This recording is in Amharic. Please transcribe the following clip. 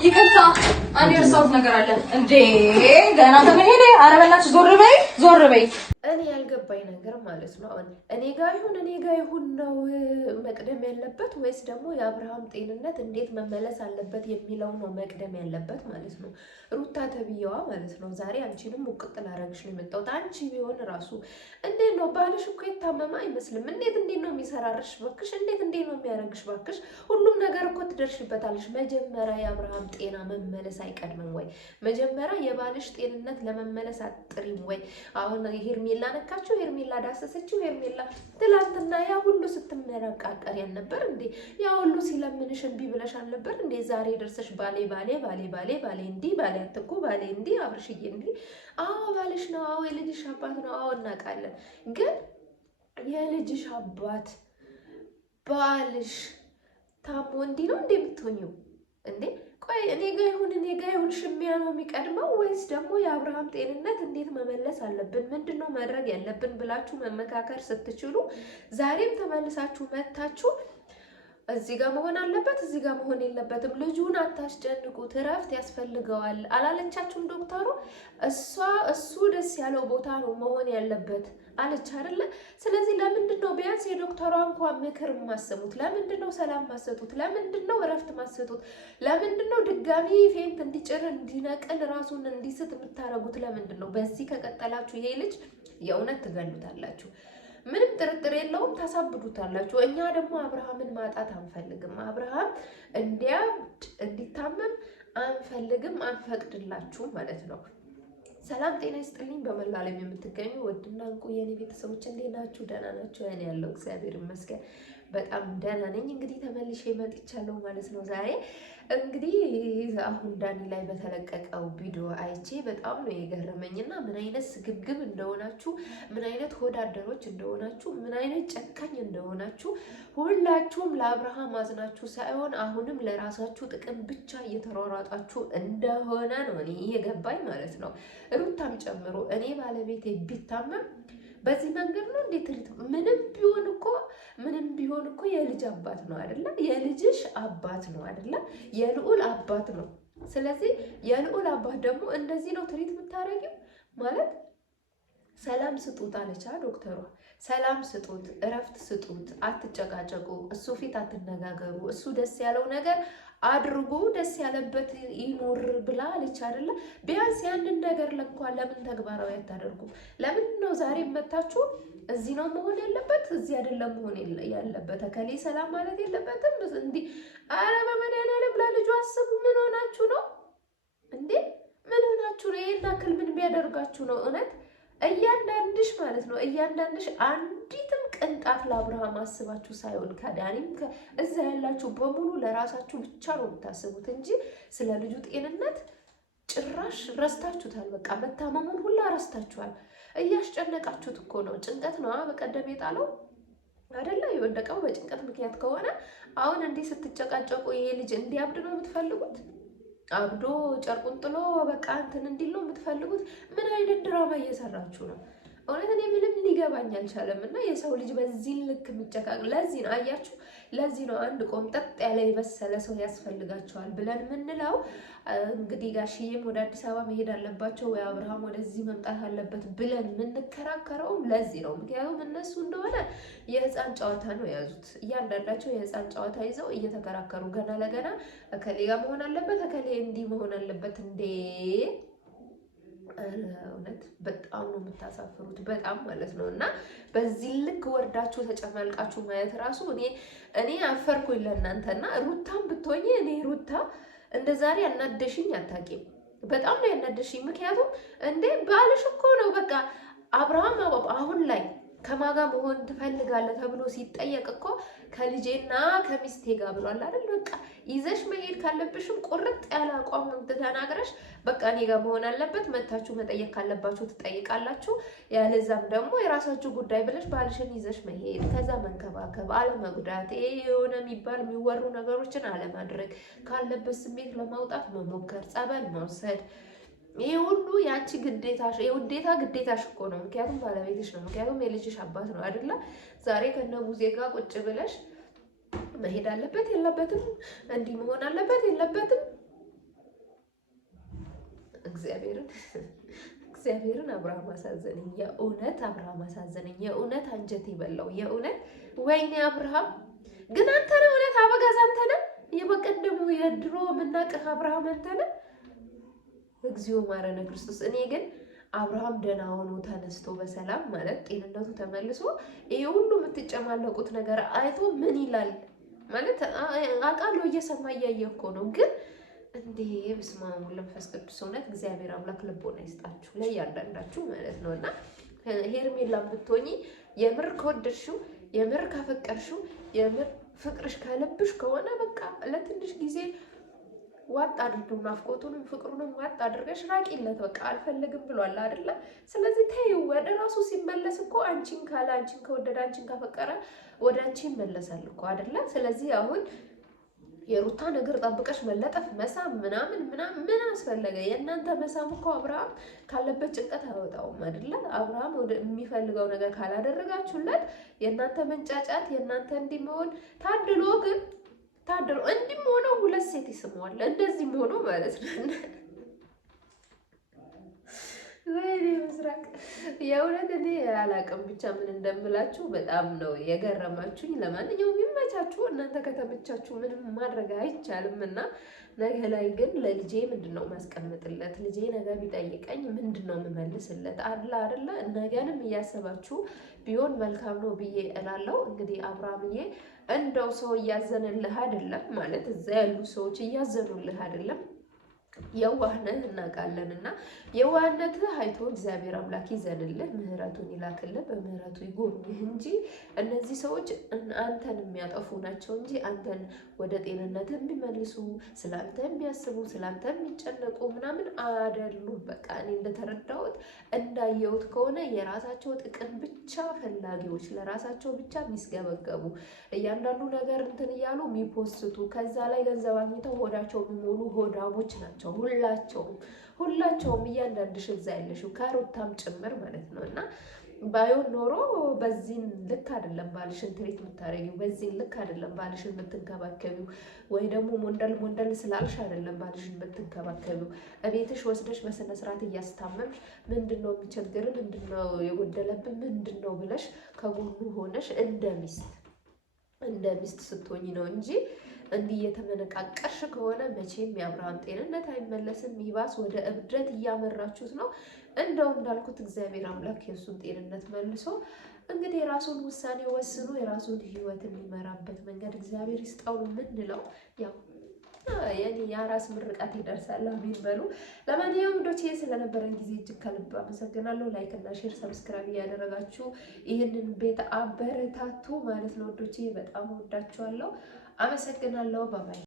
ይቅርታ አንድ የረሳሁት ነገር አለ እንዴ ገና ተመሄደ አረበላች ዞር በይ እኔ ያልገባኝ ነገር ማለት ነው አሁን እኔ ጋር ይሁን ነው መቅደም ያለበት ወይስ ደግሞ የአብርሃም ጤንነት እንዴት መመለስ አለበት የሚለው ነው መቅደም ያለበት ማለት ነው ሩታ ተብየዋ ማለት ነው ዛሬ አንቺንም ሙቅጥል አረግሽ ነው የመጣው አንቺ ቢሆን ራሱ እንዴት ነው ባልሽ እኮ የታመመ አይመስልም እንዴት ነው የሚሰራርሽ ባክሽ እንዴት ነው የሚያረግሽ ባክሽ ሁሉም ነገር እኮ ትደርሽበታለሽ መጀመሪያ የአብርሃም ጤና መመለስ አይቀድምም ወይ መጀመሪያ የባልሽ ጤንነት ለመመለስ አጥሪም ወይ አሁን ሄርሜላ ነካችሁ ሄርሜላ ዳሰሰችው ሄርሜላ ትላንትና ያ ሁሉ ስትመረቃቀር ነበር እንዴ ያ ሁሉ ሲለምንሽ እንቢ ብለሽ አልነበር እንዴ ዛሬ ደርሰሽ ባሌ እንዲ ባሌ አትኩ ባሌ እንዲ አብርሽዬ እንዲ አዎ ባልሽ ነው አዎ የልጅሽ አባት ነው አዎ እናውቃለን ግን የልጅሽ አባት ባልሽ ታሞ እንዲ ነው እንዴ የምትሆኚው እንዴ ቆይ እኔ ጋር ይሁን ሽሚያ ነው የሚቀድመው ወይስ ደግሞ የአብርሃም ጤንነት እንዴት መመለስ አለብን ምንድነው ማድረግ ያለብን ብላችሁ መመካከር ስትችሉ ዛሬም ተመልሳችሁ መታችሁ እዚህ ጋር መሆን አለበት እዚህ ጋር መሆን የለበትም ልጁን አታስጨንቁት እረፍት ያስፈልገዋል አላለቻችሁም ዶክተሩ እሱ ደስ ያለው ቦታ ነው መሆን ያለበት አለች አይደለ ስለዚህ ለምንድነው ቢያንስ የዶክተሯ እንኳን ምክር ማሰሙት ለምንድነው ሰላም ማሰጡት ለምንድነው እረፍት ማሰጡት ለምንድነው ድጋሚ ፌንት እንዲጭር እንዲነቅል ራሱን እንዲስት የምታረጉት ለምንድነው በዚህ ከቀጠላችሁ ይሄ ልጅ የእውነት ትገሉታላችሁ ምንም ጥርጥር የለውም ታሳብዱታላችሁ እኛ ደግሞ አብርሃምን ማጣት አንፈልግም አብርሃም እንዲያብድ እንዲታመም አንፈልግም አንፈቅድላችሁ ማለት ነው ሰላም ጤና ይስጥልኝ በመላው ዓለም የምትገኙ ወድና እንቁ የኔ ቤተሰቦች እንዴት ናችሁ ደህና ናችሁ እኔ ያለው እግዚአብሔር ይመስገን በጣም ደህና ነኝ እንግዲህ ተመልሼ መጥቻለሁ ማለት ነው ዛሬ እንግዲህ አሁን ዳኒ ላይ በተለቀቀው ቪዲዮ አይቼ በጣም ነው የገረመኝና ምን አይነት ስግብግብ እንደሆናችሁ ምን አይነት ሆዳደሮች እንደሆናችሁ ምን አይነት ጨካኝ እንደሆናችሁ ሁላችሁም ለአብርሃም አዝናችሁ ሳይሆን አሁንም ለራሳችሁ ጥቅም ብቻ እየተሯሯጣችሁ እንደሆነ ነው እኔ የገባኝ ማለት ነው ሩታም ጨምሮ እኔ ባለቤቴ ቢታመም በዚህ መንገድ ነው እንዴት ምንም ቢሆን እኮ የልጅ አባት ነው አይደለ የልጅሽ አባት ነው አይደለ የልዑል አባት ነው ስለዚህ የልዑል አባት ደግሞ እንደዚህ ነው ትሪት የምታረጊው ማለት ሰላም ስጡት አለቻ ዶክተሯ ሰላም ስጡት እረፍት ስጡት አትጨቃጨቁ እሱ ፊት አትነጋገሩ እሱ ደስ ያለው ነገር አድርጎ ደስ ያለበት ይኖር ብላ አለች አይደለ ቢያንስ ያንን ነገር ለእንኳን ለምን ተግባራዊ አታደርጉ ለምን ነው ዛሬ መጣችሁ እዚህ ነው መሆን ያለበት እዚህ አይደለም መሆን ያለበት ከሌ ሰላም ማለት የለበትም እንዴ አረ በመድኃኒዓለም ለልጁ አስቡ ምን ሆናችሁ ነው እንዴ ምን ሆናችሁ ነው ይሄን አክል ምን ቢያደርጋችሁ ነው እውነት እያንዳንድሽ ማለት ነው እያንዳንድሽ አንዲትም ቅንጣት ለአብርሃም አስባችሁ ሳይሆን ከዳኒም እዛ ያላችሁ በሙሉ ለራሳችሁ ብቻ ነው የምታስቡት እንጂ ስለ ልጁ ጤንነት ጭራሽ ረስታችሁታል በቃ መታመሙን ሁላ ረስታችኋል እያስጨነቃችሁት እኮ ነው ጭንቀት ነው በቀደም የጣለው አይደለ የወደቀው በጭንቀት ምክንያት ከሆነ አሁን እንዲህ ስትጨቃጨቁ ይሄ ልጅ እንዲያብድ ነው የምትፈልጉት አብዶ ጨርቁን ጥሎ በቃ እንትን እንዲል ነው የምትፈልጉት ምን አይነት ድራማ እየሰራችሁ ነው እውነት እኔ ምንም ሊገባኝ አልቻለም እና የሰው ልጅ በዚህ ልክ የሚጨቃቅ ለዚህ ነው አያችሁ ለዚህ ነው አንድ ቆምጠጥ ያለ የበሰለ ሰው ያስፈልጋቸዋል ብለን ምንለው እንግዲህ ጋሽዬም ወደ አዲስ አበባ መሄድ አለባቸው ወይ አብርሃም ወደዚህ መምጣት አለበት ብለን ምንከራከረው ለዚህ ነው ምክንያቱም እነሱ እንደሆነ የህፃን ጨዋታ ነው ያዙት እያንዳንዳቸው የህፃን ጨዋታ ይዘው እየተከራከሩ ገና ለገና እከሌ ጋር መሆን አለበት እከሌ እንዲህ መሆን አለበት እንዴ እውነት በጣም ነው የምታሳፍሩት በጣም ማለት ነው እና በዚህ ልክ ወርዳችሁ ተጨማልቃችሁ ማየት ራሱ እኔ አፈርኩኝ ለእናንተና ሩታም ብትሆኚ እኔ ሩታ እንደዛሬ አናደሽኝ አታውቂም በጣም ነው ያናደሽኝ ምክንያቱም እንዴ ባልሽ እኮ ነው በቃ አብርሃም አሁን ላይ ከማጋ መሆን ትፈልጋለህ ተብሎ ሲጠየቅ እኮ ከልጄና ከሚስቴ ጋር ብሏል አይደል በቃ ይዘሽ መሄድ ካለብሽም ቁርጥ ያለ አቋም ተናግረሽ በቃ እኔ ጋር መሆን አለበት መታችሁ መጠየቅ ካለባችሁ ትጠይቃላችሁ ያለዛም ደግሞ የራሳችሁ ጉዳይ ብለሽ ባልሽን ይዘሽ መሄድ ከዛ መንከባከብ አለመጉዳት የሆነ የሚወሩ ነገሮችን አለማድረግ ካለበት ስሜት ለማውጣት መሞከር ጸበል መውሰድ ይሄ ሁሉ ያንቺ ግዴታሽ እኮ ነው ምክንያቱም ባለቤትሽ ነው ምክንያቱም የልጅሽ አባት ነው አይደለ ዛሬ ከነቡዜ ጋር ቁጭ ብለሽ መሄድ አለበት የለበትም እንዲህ መሆን አለበት የለበትም እግዚአብሔርን አብርሃም አሳዘነኝ። የእውነት አብርሃም አሳዘነኝ። የእውነት አንጀት ይበላው። የእውነት ወይኔ አብርሃም ግን አንተ ነህ እውነት አበጋዝ አንተ ነህ። የበቀደሙ የድሮ የምናውቅህ አብርሃም አንተ ነህ። እግዚኦ ማረነ ክርስቶስ። እኔ ግን አብርሃም ደህና ሆኖ ተነስቶ በሰላም ማለት ጤንነቱ ተመልሶ ይሄ ሁሉ የምትጨማለቁት ነገር አይቶ ምን ይላል ማለት አውቃለሁ። እየሰማ እያየ እኮ ነው። ግን እንዴ በስመ አብ ወወልድ ወመንፈስ ቅዱስ እውነት እግዚአብሔር አምላክ ልቦና ይስጣችሁ ለእያንዳንዳችሁ ማለት ነው። እና ሄርሜላም ብትሆኚ የምር ከወደድሽው የምር ካፈቀርሽው የምር ፍቅርሽ ካለብሽ ከሆነ በቃ ለትንሽ ጊዜ ዋጥ አድርጊው። ናፍቆቱንም ፍቅሩንም ዋጥ አድርገሽ ራቂለት። በቃ አልፈልግም ብሏል አይደለ? ስለዚህ ተይው። ወደ ራሱ ሲመለስ እኮ አንቺን ካለ አንቺን ከወደደ አንቺን ካፈቀረ ወደ አንቺ ይመለሳል እኮ አይደለ? ስለዚህ አሁን የሩታ ነገር ጠብቀሽ መለጠፍ መሳም ምናምን ምን አስፈለገ? የእናንተ መሳም እኮ አብርሃም ካለበት ጭንቀት አያወጣውም አይደለ? አብርሃም ወደ የሚፈልገው ነገር ካላደረጋችሁለት የእናንተ መንጫጫት የእናንተ እንዲመሆን ታድሎ ግን ታድሎ እንዲም ሆኖ ሁለት ሴት ይስመዋል። እንደዚህም ሆኖ ማለት ነው። ወይኔ ምስራቅ የእውነት እኔ አላውቅም። ብቻ ምን እንደምላችሁ በጣም ነው የገረማችሁኝ። ለማንኛውም ይመቻችሁ። እናንተ ከተመቻችሁ ምንም ማድረግ አይቻልም። እና ነገ ላይ ግን ለልጄ ምንድን ነው ማስቀምጥለት? ልጄ ነገ ቢጠይቀኝ ምንድን ነው የምመልስለት? አላ አይደለ? ነገንም እያሰባችሁ ቢሆን መልካም ነው ብዬ እላለሁ። እንግዲህ አብርሃምዬ እንደው ሰው እያዘንልህ አይደለም ማለት እዛ ያሉ ሰዎች እያዘኑልህ አይደለም። የዋህነህ እናውቃለን። እና የዋህነትህ አይቶ እግዚአብሔር አምላክ ይዘንልህ፣ ምህረቱን ይላክልህ፣ በምህረቱ ይጎብኝህ እንጂ እነዚህ ሰዎች አንተን የሚያጠፉ ናቸው እንጂ አንተን ወደ ጤንነትህ የሚመልሱ ስለአንተ የሚያስቡ ስለአንተ የሚጨነቁ ምናምን አይደሉም። በቃ እኔ እንደተረዳሁት እንዳየሁት ከሆነ የራሳቸው ጥቅም ብቻ ፈላጊዎች፣ ለራሳቸው ብቻ የሚስገበገቡ እያንዳንዱ ነገር እንትን እያሉ የሚፖስቱ ከዛ ላይ ገንዘብ አግኝተው ሆዳቸው የሚሞሉ ሆዳሞች ናቸው። ሁላቸውም እያንዳንድሽ እዛ ያለሽው ከሩታም ጭምር ማለት ነው። እና ባይሆን ኖሮ በዚህን ልክ አይደለም ባልሽን ትሪት የምታደርጊው፣ በዚህን ልክ አይደለም ባልሽን የምትንከባከቢው፣ ወይ ደግሞ ሞንደል ስላልሽ አይደለም ባልሽን የምትንከባከቢው። እቤትሽ ወስደሽ በስነ ስርዓት እያስታመምሽ ምንድነው የሚቸግር ምንድነው የጎደለብን ምንድነው ብለሽ ከጎኑ ሆነሽ እንደ ሚስት ስትሆኝ ነው እንጂ እንዲህ እየተመነቃቀርሽ ከሆነ መቼም የአብርሃም ጤንነት አይመለስም። ይባስ ወደ እብደት እያመራችሁት ነው። እንደው እንዳልኩት እግዚአብሔር አምላክ የእሱን ጤንነት መልሶ እንግዲህ የራሱን ውሳኔ ወስኖ የራሱን ሕይወት የሚመራበት መንገድ እግዚአብሔር ይስጠው ነው የምንለው። ያው የኔ የአራስ ምርቃት ይደርሳል። አሜን በሉ። ለማንኛውም ዶቼ ስለነበረን ጊዜ እጅግ ከልብ አመሰግናለሁ። ላይክ እና ሼር ሰብስክራይብ እያደረጋችሁ ይህንን ቤት አበረታቱ ማለት ነው። ዶቼ በጣም ወዳችኋለሁ። አመሰግናለሁ። ባባይ